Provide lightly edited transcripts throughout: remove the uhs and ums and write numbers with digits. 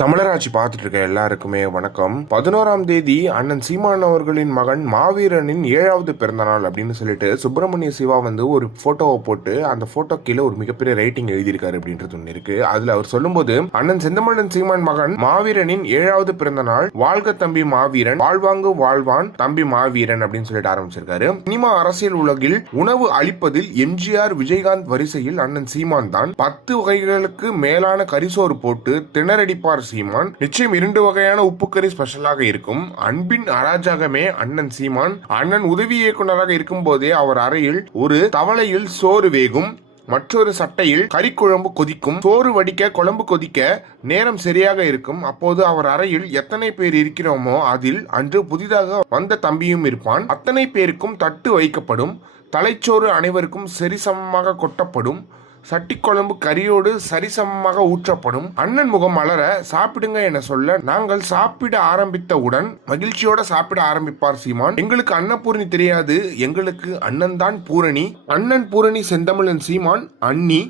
தமிழராட்சி பார்த்துட்டு இருக்க எல்லாருக்குமே வணக்கம். 11ஆம் தேதி அண்ணன் சீமான் அவர்களின் மகன் மாவீரனின் 7வது பிறந்த நாள் அப்படின்னு சொல்லிட்டு சுப்பிரமணிய சிவா வந்து ஒரு போட்டோவை போட்டு அந்த போட்டோ கீழே ஒரு மிகப்பெரிய ரைட்டிங் எழுதியிருக்காரு அப்படின்றது ஒன்று இருக்கு. அதுல அவர் சொல்லும்போது, அண்ணன் செந்தமிழன் சீமான் மகன் மாவீரனின் 7வது பிறந்த நாள், வாழ்க தம்பி மாவீரன், வாழ்வாங்கு வாழ்வான் தம்பி மாவீரன் அப்படின்னு சொல்லிட்டு ஆரம்பிச்சிருக்காரு. சினிமா அரசியல் உலகில் உணவு அளிப்பதில் எம்ஜிஆர் விஜயகாந்த் வரிசையில் அண்ணன் சீமான் தான் 10 வகைகளுக்கு மேலான கரிசோறு போட்டு திணறடிப்பார் சீமான். நிச்சயம் 2 வகையான உப்புக்கறி ஸ்பெஷலாக இருக்கும். அன்பின் அராஜகமே அண்ணன் சீமான். அண்ணன் உதவி இயக்குநராக இருக்கும் போதே அவர் அறையில் ஒரு தவளையில் சோறு வேகும், மற்றொரு சட்டையில் கறிக்குழம்பு கொதிக்கும், சோறு வடிக்க குழம்பு கொதிக்க நேரம் சரியாக இருக்கும். அப்போது அவர் அறையில் எத்தனை பேர் இருக்கிறோமோ அதில் அன்று புதிதாக வந்த தம்பியும் இருப்பான். அத்தனை பேருக்கும் தட்டு வைக்கப்படும். தலைச்சோறு அனைவருக்கும் சரிசமமாக கொட்டப்படும். சட்டி குழம்பு கரியோடு சரிசமமாக ஊற்றப்படும். அண்ணன் முகம் மலர சாப்பிடுங்க என சொல்ல நாங்கள் சாப்பிட ஆரம்பித்தவுடன் மகிழ்ச்சியோட சாப்பிட ஆரம்பிப்பார் சீமான். எங்களுக்கு அன்னபூரணி தெரியாது, எங்களுக்கு அண்ணன் தான் பூரணி. அண்ணன் பூரணி செந்தமிழன் சீமான் அண்ணி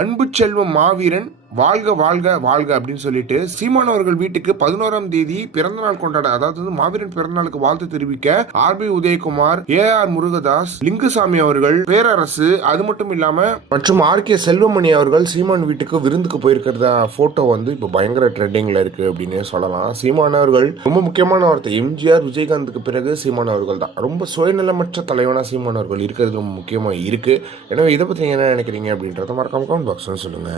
அன்பு செல்வம் மாவீரன் வாழ்க வாழ்க வாழ்க அப்படின்னு சொல்லிட்டு சீமான் அவர்கள் வீட்டுக்கு 11ஆம் தேதி பிறந்தநாள் கொண்டாட, அதாவது மாவீரன் பிறந்தநாளுக்கு வாழ்த்து தெரிவிக்க ஆர்பி உதயகுமார், AR முருகதாஸ், லிங்குசாமி அவர்கள், பேரரசு, அது மட்டும் இல்லாம மற்றும் RK செல்வமணி அவர்கள் சீமான் வீட்டுக்கு விருந்துக்கு போயிருக்கிறத போட்டோ வந்து இப்ப பயங்கர ட்ரெண்டிங்ல இருக்கு அப்படின்னு சொல்லலாம். சீமான் அவர்கள் ரொம்ப முக்கியமான வார்த்தை, எம்ஜிஆர் விஜயகாந்துக்கு பிறகு சீமான் அவர்கள் தான் ரொம்ப சுயநலமற்ற தலைவனா சீமான் அவர்கள் இருக்கிறது ரொம்ப முக்கியமா இருக்கு. எனவே இதை பத்தி என்ன நினைக்கிறீங்க அப்படின்றத மறக்காம கமெண்ட் பாக்ஸ்ல சொல்லுங்க.